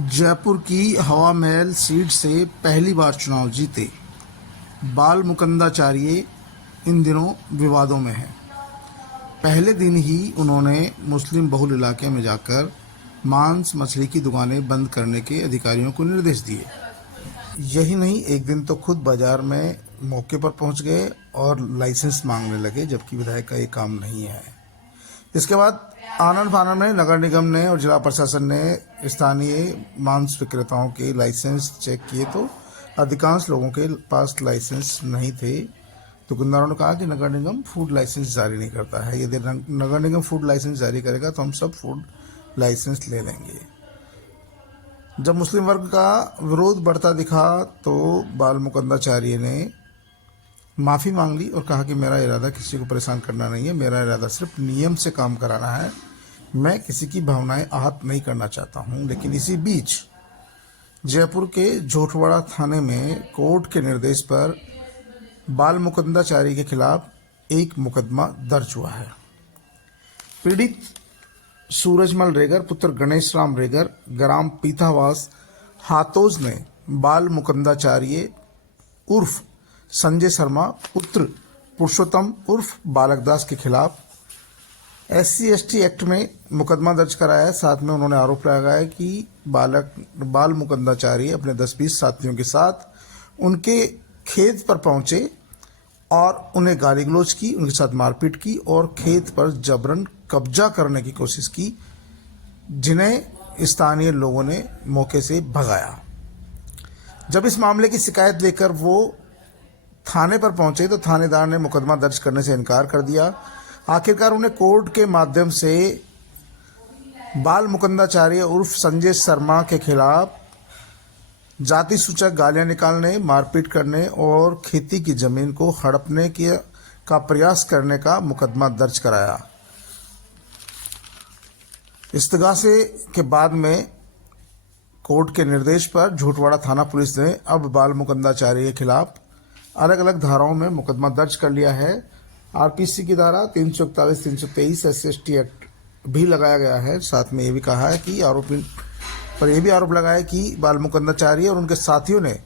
जयपुर की हवा महल सीट से पहली बार चुनाव जीते बाल मुकुंदाचार्य इन दिनों विवादों में हैं। पहले दिन ही उन्होंने मुस्लिम बहुल इलाके में जाकर मांस मछली की दुकानें बंद करने के अधिकारियों को निर्देश दिए। यही नहीं, एक दिन तो खुद बाजार में मौके पर पहुंच गए और लाइसेंस मांगने लगे, जबकि विधायक का ये काम नहीं है। इसके बाद आनन फानन में नगर निगम ने और जिला प्रशासन ने स्थानीय मांस विक्रेताओं के लाइसेंस चेक किए तो अधिकांश लोगों के पास लाइसेंस नहीं थे। दुकानदारों ने कहा कि नगर निगम फूड लाइसेंस जारी नहीं करता है, यदि नगर निगम फूड लाइसेंस जारी करेगा तो हम सब फूड लाइसेंस ले लेंगे। जब मुस्लिम वर्ग का विरोध बढ़ता दिखा तो बाल मुकुंदाचार्य ने माफ़ी मांग ली और कहा कि मेरा इरादा किसी को परेशान करना नहीं है, मेरा इरादा सिर्फ नियम से काम कराना है, मैं किसी की भावनाएं आहत नहीं करना चाहता हूं। लेकिन इसी बीच जयपुर के झोटवाड़ा थाने में कोर्ट के निर्देश पर बाल मुकुंदाचार्य के खिलाफ एक मुकदमा दर्ज हुआ है। पीड़ित सूरजमल रेगर पुत्र गणेश राम रेगर ग्राम पीथावास हातोज ने बाल मुकुंदाचार्य उर्फ संजय शर्मा पुत्र पुरुषोत्तम उर्फ बालकदास के खिलाफ SC/ST एक्ट में मुकदमा दर्ज कराया है। साथ में उन्होंने आरोप लगाया कि बाल मुकुंदाचार्य अपने 10-20 साथियों के साथ उनके खेत पर पहुंचे और उन्हें गाली गलौज की, उनके साथ मारपीट की और खेत पर जबरन कब्जा करने की कोशिश की, जिन्हें स्थानीय लोगों ने मौके से भगाया। जब इस मामले की शिकायत लेकर वो थाने पर पहुंचे तो थानेदार ने मुकदमा दर्ज करने से इनकार कर दिया। आखिरकार उन्हें कोर्ट के माध्यम से बाल मुकुंदाचार्य उर्फ संजय शर्मा के खिलाफ जाति सूचक गालियां निकालने, मारपीट करने और खेती की जमीन को हड़पने का प्रयास करने का मुकदमा दर्ज कराया। इस्तगासे के बाद में कोर्ट के निर्देश पर झोटवाड़ा थाना पुलिस ने अब बाल मुकुंदाचार्य के खिलाफ अलग अलग धाराओं में मुकदमा दर्ज कर लिया है। RPC की धारा 341, 323 SC/ST एक्ट भी लगाया गया है। साथ में ये भी कहा है कि आरोपी पर यह भी आरोप लगाया है कि बाल मुकुंदाचार्य और उनके साथियों ने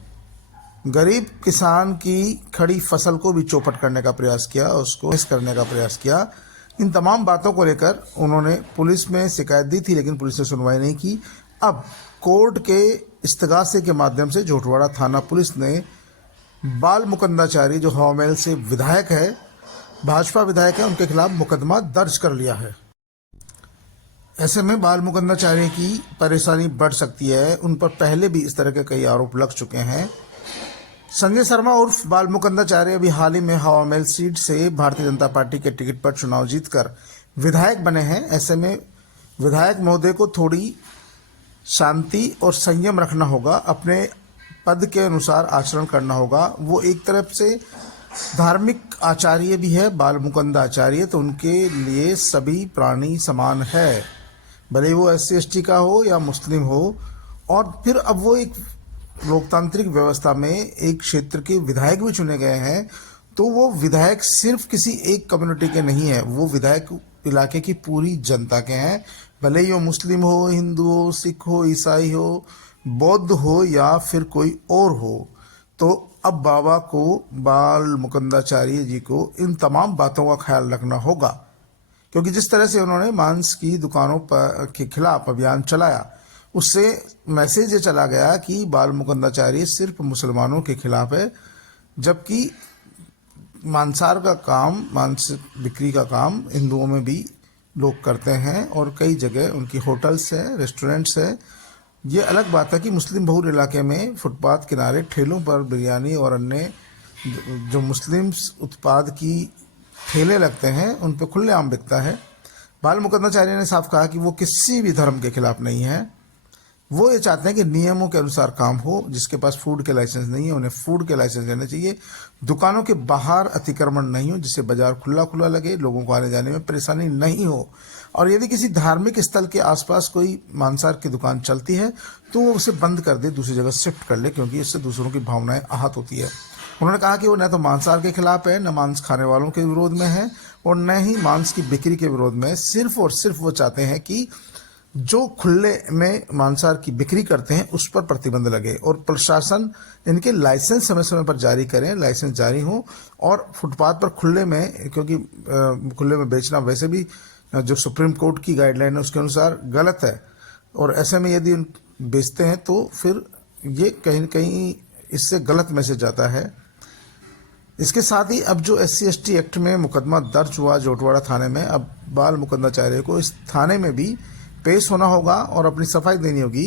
गरीब किसान की खड़ी फसल को भी चौपट करने का प्रयास किया, उसको हिस करने का प्रयास किया। इन तमाम बातों को लेकर उन्होंने पुलिस में शिकायत दी थी, लेकिन पुलिस ने सुनवाई नहीं की। अब कोर्ट के इस्तगासे के माध्यम से झोटवाड़ा थाना पुलिस ने बाल मुकुंदाचार्य जो हवा महल से विधायक है, भाजपा विधायक है, उनके खिलाफ मुकदमा दर्ज कर लिया है। ऐसे में बाल मुकुंदाचार्य की परेशानी बढ़ सकती है। उन पर पहले भी इस तरह के कई आरोप लग चुके हैं। संजय शर्मा उर्फ बाल मुकुंदाचार्य अभी हाल ही में हवा महल सीट से भारतीय जनता पार्टी के टिकट पर चुनाव जीतकर विधायक बने हैं। ऐसे में विधायक महोदय को थोड़ी शांति और संयम रखना होगा, अपने पद के अनुसार आचरण करना होगा। वो एक तरफ से धार्मिक आचार्य भी है बाल मुकुंदाचार्य, तो उनके लिए सभी प्राणी समान है, भले वो SC/ST का हो या मुस्लिम हो। और फिर अब वो एक लोकतांत्रिक व्यवस्था में एक क्षेत्र के विधायक भी चुने गए हैं, तो वो विधायक सिर्फ किसी एक कम्युनिटी के नहीं है, वो विधायक इलाके की पूरी जनता के हैं, भले ही वो मुस्लिम हो, हिंदू हो, सिख हो, ईसाई हो, बौद्ध हो या फिर कोई और हो। तो अब बाबा को, बाल मुकुंदाचार्य जी को इन तमाम बातों का ख्याल रखना होगा, क्योंकि जिस तरह से उन्होंने मांस की दुकानों पर के खिलाफ अभियान चलाया, उससे मैसेज ये चला गया कि बाल मुकुंदाचार्य सिर्फ मुसलमानों के खिलाफ है, जबकि मांसाहार का काम, मांस बिक्री का काम हिंदुओं में भी लोग करते हैं और कई जगह उनकी होटल्स हैं, रेस्टोरेंट्स हैं। ये अलग बात है कि मुस्लिम बहुल इलाके में फुटपाथ किनारे ठेलों पर बिरयानी और अन्य जो मुस्लिम उत्पाद की ठेले लगते हैं, उन पर खुलेआम बिकता है। बाल मुकुंदाचार्य ने साफ कहा कि वो किसी भी धर्म के खिलाफ नहीं है, वो ये चाहते हैं कि नियमों के अनुसार काम हो। जिसके पास फूड के लाइसेंस नहीं है उन्हें फूड के लाइसेंस लेने चाहिए। दुकानों के बाहर अतिक्रमण नहीं हो, जिससे बाजार खुला खुला लगे, लोगों को आने जाने में परेशानी नहीं हो। और यदि किसी धार्मिक स्थल के आसपास कोई मांसाहार की दुकान चलती है तो वो उसे बंद कर दे, दूसरी जगह शिफ्ट कर ले, क्योंकि इससे दूसरों की भावनाएं आहत होती है। उन्होंने कहा कि वो न तो मांसाहार के खिलाफ है, न मांस खाने वालों के विरोध में है और न ही मांस की बिक्री के विरोध में। सिर्फ और सिर्फ वो चाहते हैं कि जो खुले में मांसाहार की बिक्री करते हैं उस पर प्रतिबंध लगे और प्रशासन इनके लाइसेंस समय समय पर जारी करें, लाइसेंस जारी हो। और फुटपाथ पर खुले में, क्योंकि खुले में बेचना वैसे भी जो सुप्रीम कोर्ट की गाइडलाइन है उसके अनुसार गलत है, और ऐसे में यदि बेचते हैं तो फिर ये कहीं न कहीं इससे गलत मैसेज आता है। इसके साथ ही अब जो SC/ST एक्ट में मुकदमा दर्ज हुआ जोटवाड़ा थाने में, अब बाल मुकंदाचार्य को इस थाने में भी पेश होना होगा और अपनी सफाई देनी होगी,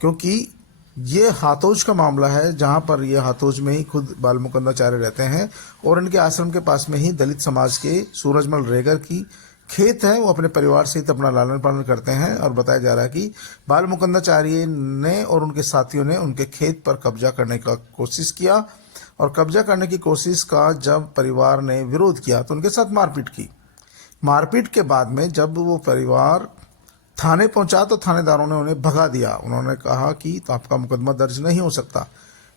क्योंकि ये हाथोज का मामला है, जहां पर ये हाथोज में ही खुद बाल मुकंदाचार्य रहते हैं और इनके आश्रम के पास में ही दलित समाज के सूरजमल रेगर की खेत है। वो अपने परिवार सहित अपना लालन पालन करते हैं और बताया जा रहा है कि बाल मुकंदाचार्य ने और उनके साथियों ने उनके खेत पर कब्जा करने का कोशिश किया, और कब्जा करने की कोशिश का जब परिवार ने विरोध किया तो उनके साथ मारपीट की। मारपीट के बाद में जब वो परिवार थाने पहुंचा तो थानेदारों ने उन्हें भगा दिया। उन्होंने कहा कि तो आपका मुकदमा दर्ज नहीं हो सकता,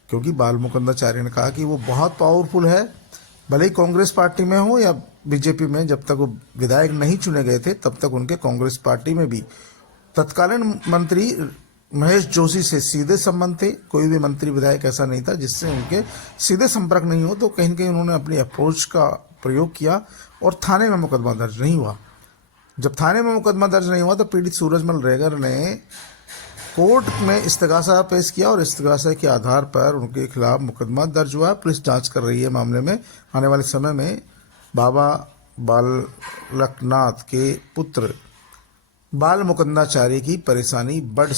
क्योंकि बाल मुकंदाचार्य ने कहा कि वो बहुत पावरफुल है, भले ही कांग्रेस पार्टी में हो या बीजेपी में। जब तक वो विधायक नहीं चुने गए थे तब तक उनके कांग्रेस पार्टी में भी तत्कालीन मंत्री महेश जोशी से सीधे संबंध थे। कोई भी मंत्री विधायक ऐसा नहीं था जिससे उनके सीधे संपर्क नहीं हो, तो कहीं न कहीं उन्होंने अपनी अप्रोच का प्रयोग किया और थाने में मुकदमा दर्ज नहीं हुआ। जब थाने में मुकदमा दर्ज नहीं हुआ तो पीड़ित सूरजमल रेगर ने कोर्ट में इस्तिगासा पेश किया और इस्तिगासा के आधार पर उनके खिलाफ मुकदमा दर्ज हुआ। पुलिस जांच कर रही है मामले में। आने वाले समय में बाबा बालकनाथ के पुत्र बाल मुकंदाचार्य की परेशानी बढ़